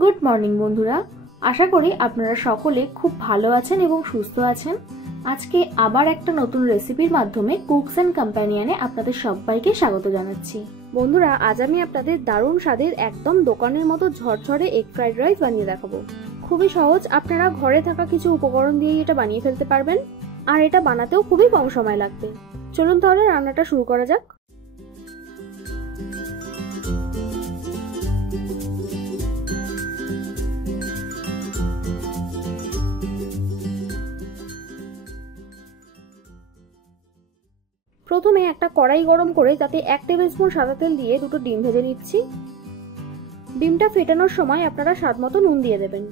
Good morning বন্ধুরা, আশা করি আপনারা সকলে খুব ভালো আছেন এবং সুস্থ আছেন। আজকে আবার একটা নতুন রেসিপির মাধ্যমে কুকস এন্ড কম্প্যানিয়নে আপনাদের সবাইকে স্বাগত জানাচ্ছি। বন্ধুরা, আজ আমি আপনাদের দারুণ স্বাদের একদম দোকানের মতো ঝরঝরে এগ ফ্রাইড রাইস বানিয়ে দেখাবো। খুবই সহজ, আপনারা ঘরে থাকা কিছু উপকরণ দিয়েই এটা বানিয়ে ফেলতে পারবেন, আর এটা বানাতেও খুবই কম সময় লাগবে। চলুন তাহলে রান্নাটা শুরু করা যাক। প্রথমে একটা কড়াই গরম করে তাতে 1 টেবিল স্পুন সাদা তেল দিয়ে দুটো ডিম ভেজে নিচ্ছি। ডিমটা ফেটানোর সময় আপনারা স্বাদমতো নুন দিয়ে দেবেন।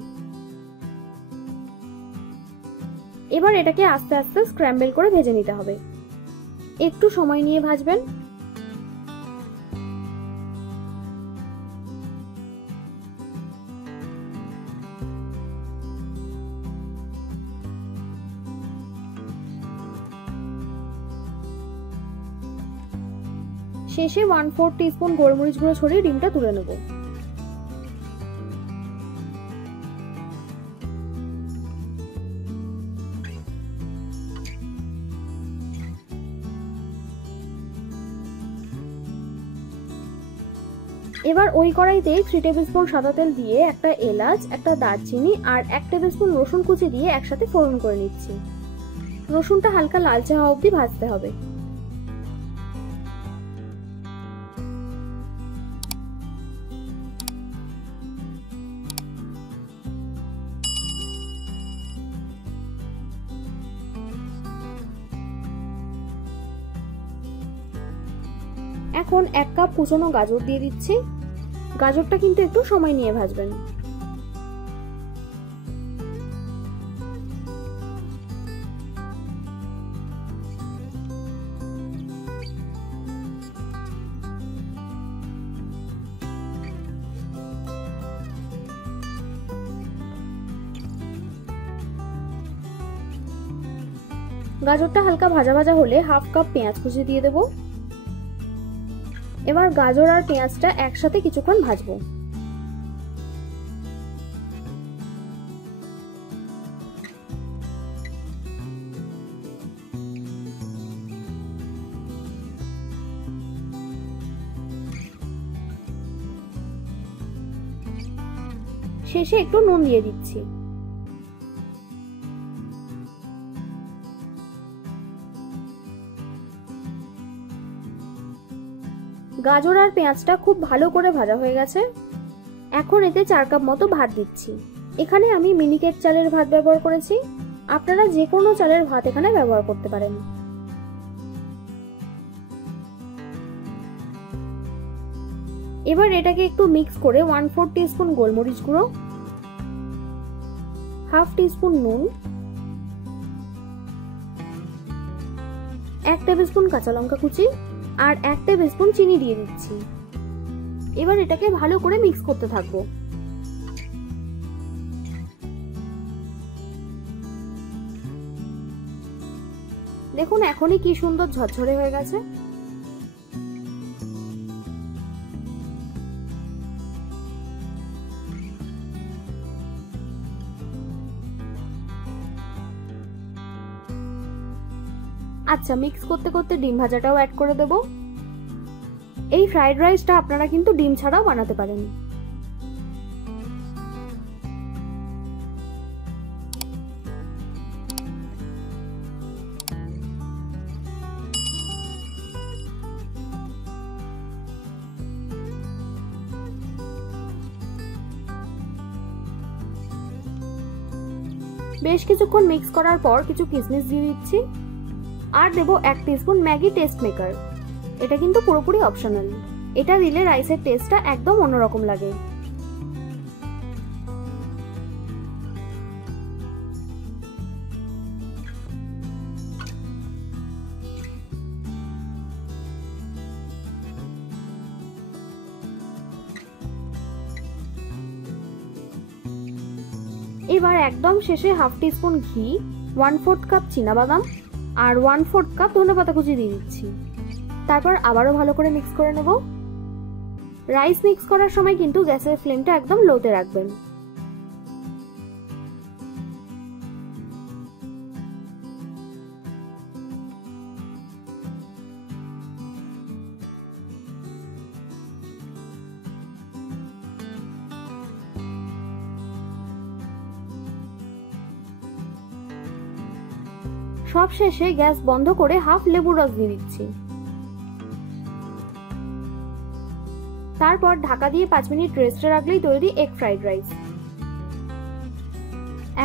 এবার এটাকে আস্তে আস্তে স্ক্র্যাম্বল করে ভেজে নিতে হবে। একটু সময় নিয়ে ভাজবেন। শেষে 1/4 টিস্পুন গোলমরিচ গুঁড়ো ছড়িয়ে ডিমটা তুলে নেব। এবার ওই কড়াইতে 3 টেবিল স্পুন সাদা তেল দিয়ে একটা এলাচ, একটা দারচিনি আর 1 টেবিল স্পুন রসুন কুচি দিয়ে একসাথে ফোড়ন করে নিচ্ছি। রসুনটা হালকা লালচে হওয়া অবধি ভাজতে হবে। এখন 1 কাপ কুচনো গাজর দিয়ে দিচ্ছি। গাজরটা কিন্তু একটু সময় নিয়ে ভাজবেন। গাজরটা হালকা ভাজা ভাজা হলে 1/2 কাপ পেঁয়াজ কুচি দিয়ে দেব। এবার গাজর আর পেঁয়াজটা একসাথে কিছুক্ষণ ভাজবো। শেষে একটু নুন দিয়ে দিচ্ছি। গাজর আর পেঁয়াজটা খুব ভালো করে ভাজা হয়ে গেছে। এখন এতে 4 কাপ মতো ভাত দিচ্ছি। এখানে আমি মিনিকেট চালের ভাত ব্যবহার করেছি, আপনারা যে কোনো চালের ভাত এখানে ব্যবহার করতে পারেন। এবার এটাকে একটু মিক্স করে 1/4 টিস্পুন গোলমরিচ গুঁড়ো, 1/2 টিস্পুন নুন, 1 টেবিল স্পুন কাঁচা লঙ্কা কুচি আর 1 টেবিল স্পুন চিনি দিয়ে দিচ্ছি। এবার এটাকে ভালো করে মিক্স করতে থাকবো। দেখুন এখনই কি সুন্দর ঝরঝরে হয়ে গেছে। আচ্ছা, মিক্স করতে করতে ডিম ভাজাটাও অ্যাড করে দেব। এই ফ্রাইড রাইসটা আপনারা কিন্তু ডিম ছাড়াও বানাতে পারেন। বেশ কিছুক্ষণ মিক্স করার পর কিছু কিশমিশ দিয়ে দিচ্ছি আর দেব 1 টিস্পুন ম্যাগি টেস্ট মেকার। এটা কিন্তু পুরোপুরি অপশনাল। এটা দিলে রাইসের টেস্টটা একদম অন্যরকম লাগে। এবার একদম শেষে 1/2 টিস্পুন ঘি, 1/4 কাপ চীনাবাদাম আর 1/4 কাপ ধনেপাতা কুচি দিয়ে দিচ্ছি। তারপর আবারও ভালো করে মিক্স করে নেব। রাইস মিক্স করার সময় কিন্তু গ্যাসের ফ্লেমটা একদম লোতে রাখবেন। সব শেষে গ্যাস বন্ধ করে হাফ লেবুর রস দিয়ে দিচ্ছি। তারপর ঢাকা দিয়ে 5 মিনিট রেস্টে রাখলেই তৈরি এগ ফ্রাইড রাইস।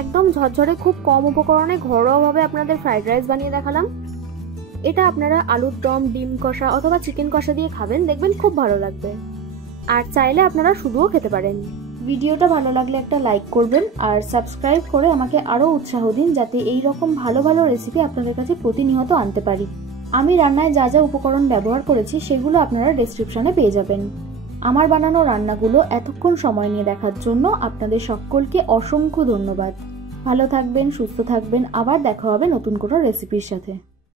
একদম ঝরঝরে খুব কম উপকরণে ঘরোয়াভাবে আপনাদের ফ্রাইড রাইস বানিয়ে দেখালাম। এটা আপনারা আলুর দম, ডিম কষা অথবা চিকেন কষা দিয়ে খাবেন, দেখবেন খুব ভালো লাগবে। আর চাইলে আপনারা শুধুও খেতে পারেন। ভিডিওটা ভালো লাগলে একটা লাইক করবেন আর সাবস্ক্রাইব করে আমাকে আরও উৎসাহ দিন, যাতে এই রকম ভালো ভালো রেসিপি আপনাদের কাছে প্রতিনিয়ত আনতে পারি। আমি রান্নায় যা যা উপকরণ ব্যবহার করেছি সেগুলো আপনারা ডেসক্রিপশনে পেয়ে যাবেন। আমার বানানো রান্নাগুলো এতক্ষণ সময় নিয়ে দেখার জন্য আপনাদের সকলকে অসংখ্য ধন্যবাদ। ভালো থাকবেন, সুস্থ থাকবেন, আবার দেখা হবে নতুন কোনো রেসিপির সাথে।